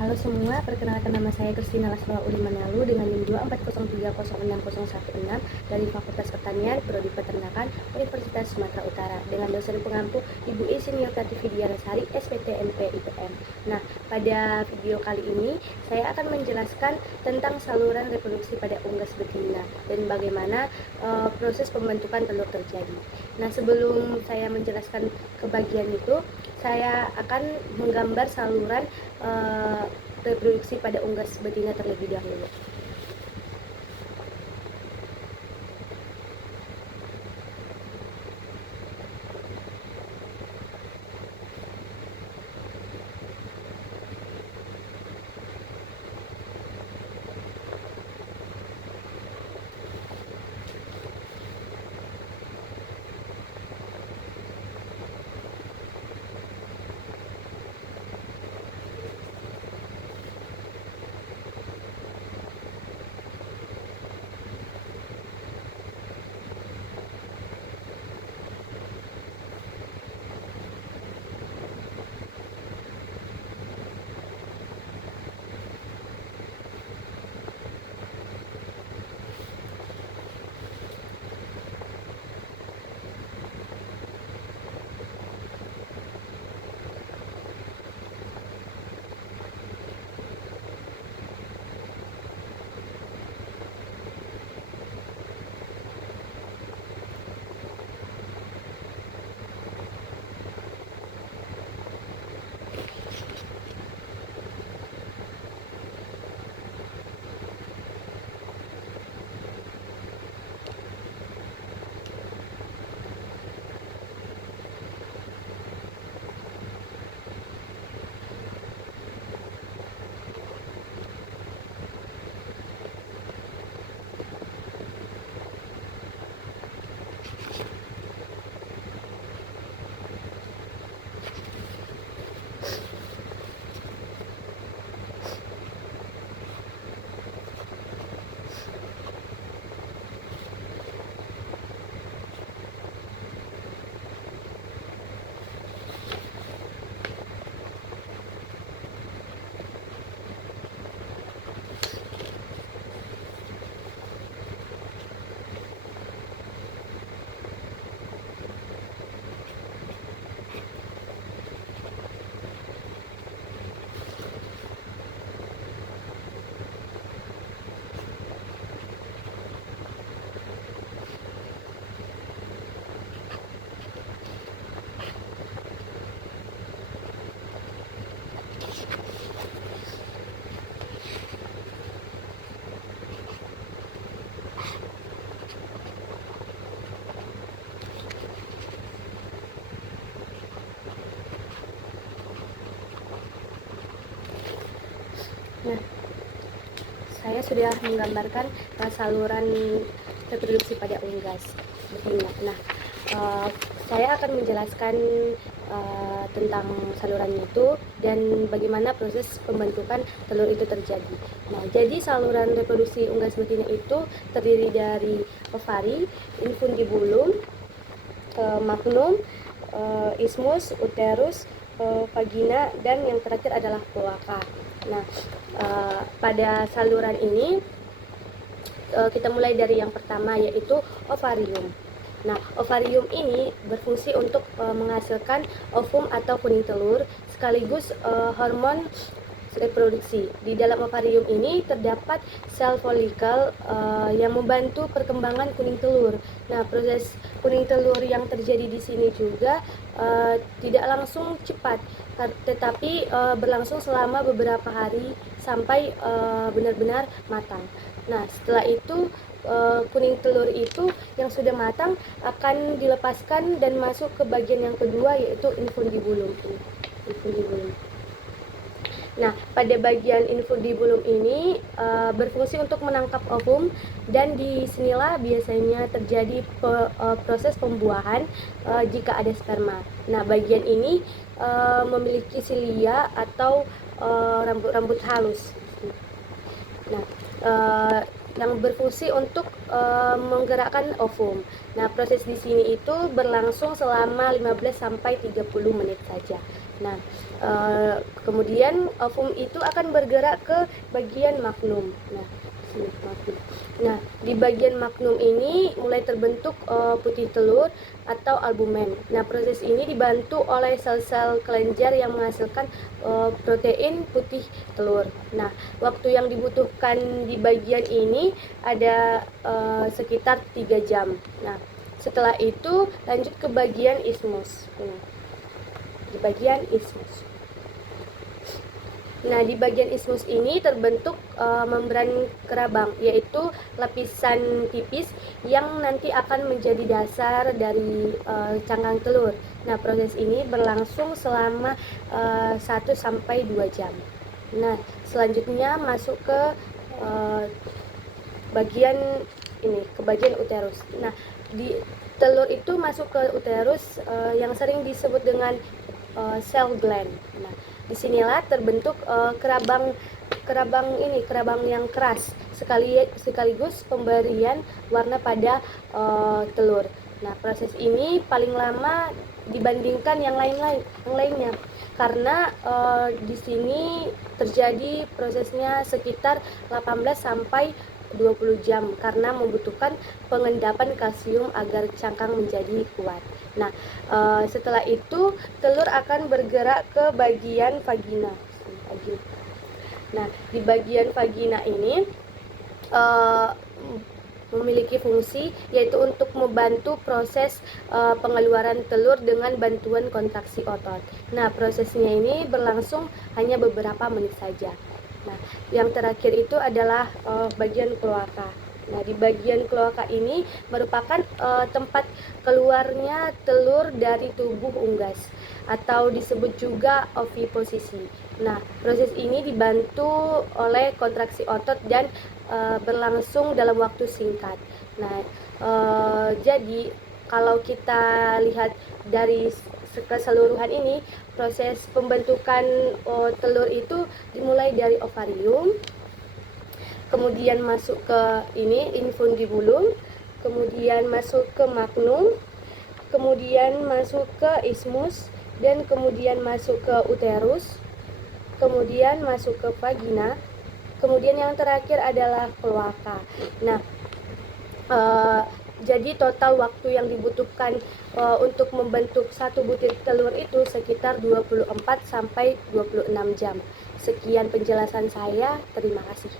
Halo semua, perkenalkan nama saya Kristina Lasloa Ulimanalu dengan NIM 240306016 dari Fakultas Pertanian, Prodi Peternakan, Universitas Sumatera Utara dengan dosen pengampu Ibu I Senior Kartividiana Sari, SPTMP IPM. Nah, pada video kali ini saya akan menjelaskan tentang saluran reproduksi pada unggas betina dan bagaimana proses pembentukan telur terjadi. Nah, sebelum saya menjelaskan ke bagian itu, saya akan menggambar saluran reproduksi pada unggas betina terlebih dahulu. Nah, saya sudah menggambarkan saluran reproduksi pada unggas betina. Nah, saya akan menjelaskan tentang saluran itu dan bagaimana proses pembentukan telur itu terjadi. Nah, jadi saluran reproduksi unggas betina itu terdiri dari ovari, infundibulum, magnum, isthmus, uterus, vagina, dan yang terakhir adalah kloaka. Nah, pada saluran ini kita mulai dari yang pertama, yaitu ovarium. Nah, ovarium ini berfungsi untuk menghasilkan ovum atau kuning telur sekaligus hormon reproduksi. Di dalam ovarium ini terdapat sel folikel yang membantu perkembangan kuning telur. Nah, proses kuning telur yang terjadi di sini juga tidak langsung cepat, tetapi berlangsung selama beberapa hari sampai benar-benar matang. Nah, setelah itu kuning telur itu yang sudah matang akan dilepaskan dan masuk ke bagian yang kedua, yaitu infundibulum. Infundibulum. Nah, pada bagian infundibulum ini berfungsi untuk menangkap ovum, dan di sinilah biasanya terjadi proses pembuahan jika ada sperma. Nah, bagian ini memiliki silia atau rambut-rambut halus. Nah, yang berfungsi untuk menggerakkan ovum. Nah, proses di sini itu berlangsung selama 15 sampai 30 menit saja. Nah, kemudian ovum itu akan bergerak ke bagian magnum. Nah, sini magnum. Nah, di bagian magnum ini mulai terbentuk putih telur atau albumen. Nah, proses ini dibantu oleh sel-sel kelenjar yang menghasilkan protein putih telur. Nah, waktu yang dibutuhkan di bagian ini ada sekitar 3 jam. Nah, setelah itu lanjut ke bagian ismus. Di bagian ismus. Nah, di bagian ismus ini terbentuk membran kerabang, yaitu lapisan tipis yang nanti akan menjadi dasar dari cangkang telur. Nah, proses ini berlangsung selama 1 sampai 2 jam. Nah, selanjutnya masuk ke bagian ini, ke bagian uterus. Nah, di telur itu masuk ke uterus yang sering disebut dengan cell gland. Nah, disinilah terbentuk kerabang yang keras sekaligus pemberian warna pada telur. Nah, proses ini paling lama dibandingkan yang lainnya karena di sini terjadi prosesnya sekitar 18 sampai 20 jam karena membutuhkan pengendapan kalsium agar cangkang menjadi kuat. Nah, setelah itu telur akan bergerak ke bagian vagina. Nah, di bagian vagina ini memiliki fungsi yaitu untuk membantu proses pengeluaran telur dengan bantuan kontraksi otot. Nah, prosesnya ini berlangsung hanya beberapa menit saja. Nah, yang terakhir itu adalah bagian kloaka. Nah, di bagian kloaka ini merupakan tempat keluarnya telur dari tubuh unggas atau disebut juga oviposisi. Nah, proses ini dibantu oleh kontraksi otot dan berlangsung dalam waktu singkat. Nah, jadi kalau kita lihat dari keseluruhan ini, proses pembentukan telur itu dimulai dari ovarium, kemudian masuk ke ini infundibulum, kemudian masuk ke magnum, kemudian masuk ke ismus, dan kemudian masuk ke uterus, kemudian masuk ke vagina, kemudian yang terakhir adalah kloaka. Nah, jadi total waktu yang dibutuhkan untuk membentuk satu butir telur itu sekitar 24 sampai 26 jam. Sekian penjelasan saya, terima kasih.